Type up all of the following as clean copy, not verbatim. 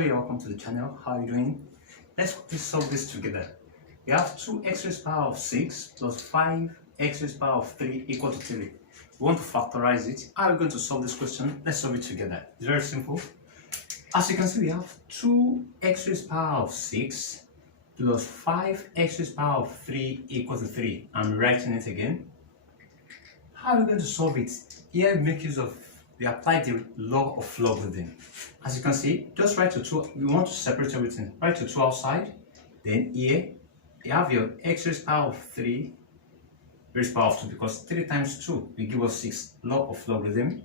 Hey, welcome to the channel. How are you doing? Let's quickly solve this together. We have 2x raised power of 6 plus 5x raised power of 3 equal to 3. We want to factorize it. How are we going to solve this question? Let's solve it together. It's very simple. As you can see, we have 2x raised power of 6 plus 5x raised power of 3 equal to 3. I'm writing it again. How are we going to solve it? Here we make use of, we apply the law of logarithm. As you can see, just write to 2, we want to separate everything. Write to 2 outside, then here, you have your x raised power of 3 raised power of 2, because 3 times 2 will give us 6, law of logarithm,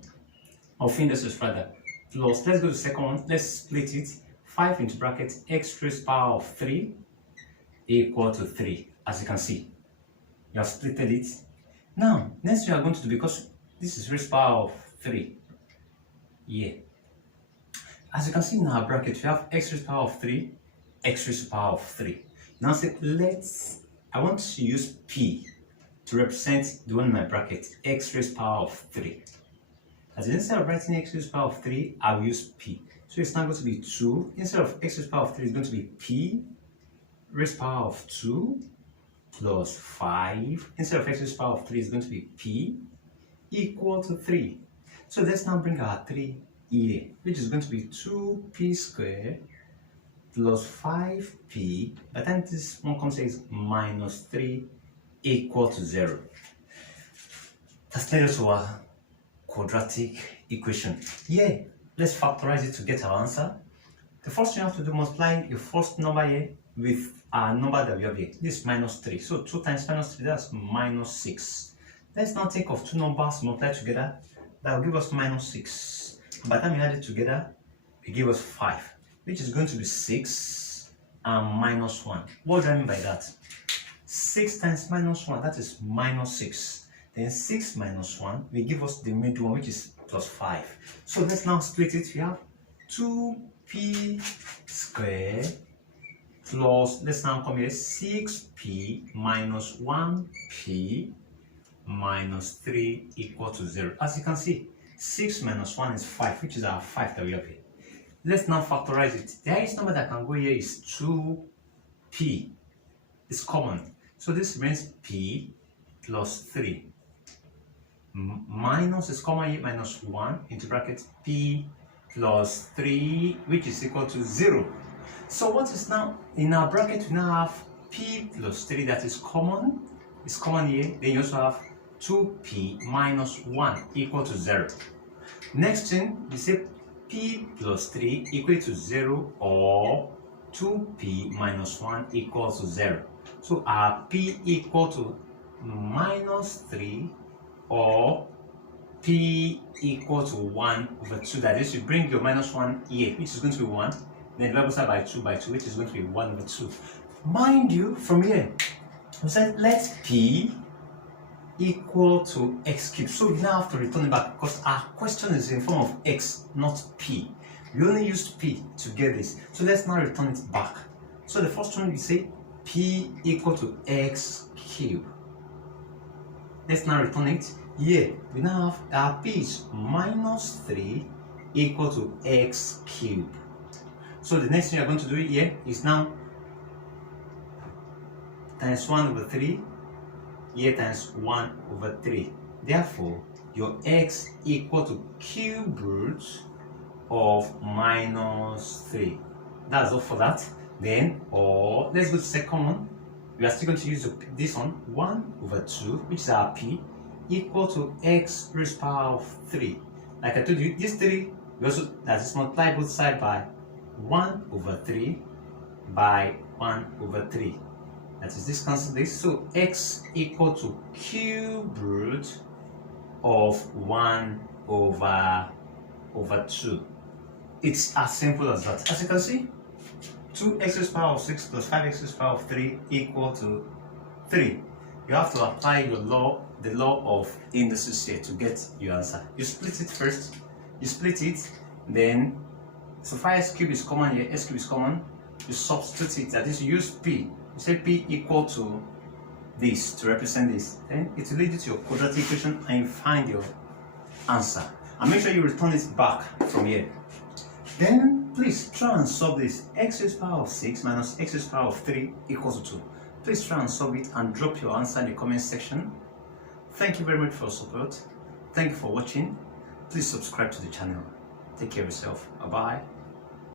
of indices rather, plus, let's go to the second one, let's split it, 5 into bracket x raised power of 3 equal to 3, as you can see. You have splitted it. Now, next we are going to do, because this is raised power of 3, yeah. As you can see in our bracket, we have x raised power of 3, x raised power of 3. Now say, I want to use p to represent the one in my bracket, x raised power of 3. As instead of writing x raised power of 3, I'll use p. So it's now going to be 2. Instead of x raised power of 3, it's going to be p raised power of 2 plus 5. Instead of x raised power of 3, it's going to be p equal to 3. So let's now bring our 3 here, which is going to be 2p squared plus 5p. By the time this one comes here is minus 3 equal to 0. That's led us to our quadratic equation. Yeah, let's factorize it to get our answer. The first thing you have to do, multiply your first number here with our number that we have here. This is minus 3. So 2 times minus 3, that's minus 6. Let's now think of two numbers multiplied together. That will give us minus 6. By the time we add it together, it gives us 5, which is going to be 6 and minus 1. What do I mean by that? 6 times minus 1, that is minus 6. Then 6 minus 1 will give us the middle one, which is plus 5. So let's now split it. We have 2p squared plus, let's now come here, 6p minus 1p minus 3 equal to 0. As you can see, 6 minus 1 is 5, which is our 5 that we have here. Let's now factorize it. The highest number that can go here is 2p. It's common. So this remains p plus 3. Minus is common here, minus 1 into bracket p plus 3, which is equal to 0. So what is now in our bracket? We now have p plus 3 that is common. It's common here. Then you also have 2p minus 1 equal to 0. Next thing, we say p plus 3 equal to 0 or 2p minus 1 equals to 0. So our p equal to minus 3 or p equal to 1 over 2. That is, you bring your minus 1 here, which is going to be 1. Then divide both by 2 by 2, which is going to be 1 over 2. Mind you, from here, we said let p equal to x cubed. So we now have to return it back because our question is in form of x, not p. We only used p to get this. So let's now return it back. So the first one we say p equal to x cubed. Let's now return it. Here we now have our p is minus 3 equal to x cubed. So the next thing you're going to do here is now times 1 over 3, here times 1 over 3. Therefore, your x equal to cube root of minus 3. That's all for that. Then, or let's go to the second one. We are still going to use this one, 1 over 2, which is our p, equal to x raised power of 3. Like I told you, this 3, we also, that is multiply both sides by 1 over 3 by 1 over 3. That is, this cancel this. So x equal to cube root of 1 over 2. It's as simple as that. As you can see, 2x raised power of 6 plus 5x raised power of 3 equal to 3. You have to apply your law, the law of indices here to get your answer. You split it first. You split it, then so 5x cubed is common here, x cubed is common. You substitute it, that is, you use p. You say p equal to this to represent this. Then it will lead you to your quadratic equation and you find your answer. And make sure you return it back from here. Then Please try and solve this. X raised power of 6 minus x raised power of 3 equals to 2. Please try and solve it and drop your answer in the comment section. Thank you very much for your support. Thank you for watching. Please subscribe to the channel. Take care of yourself. Bye bye.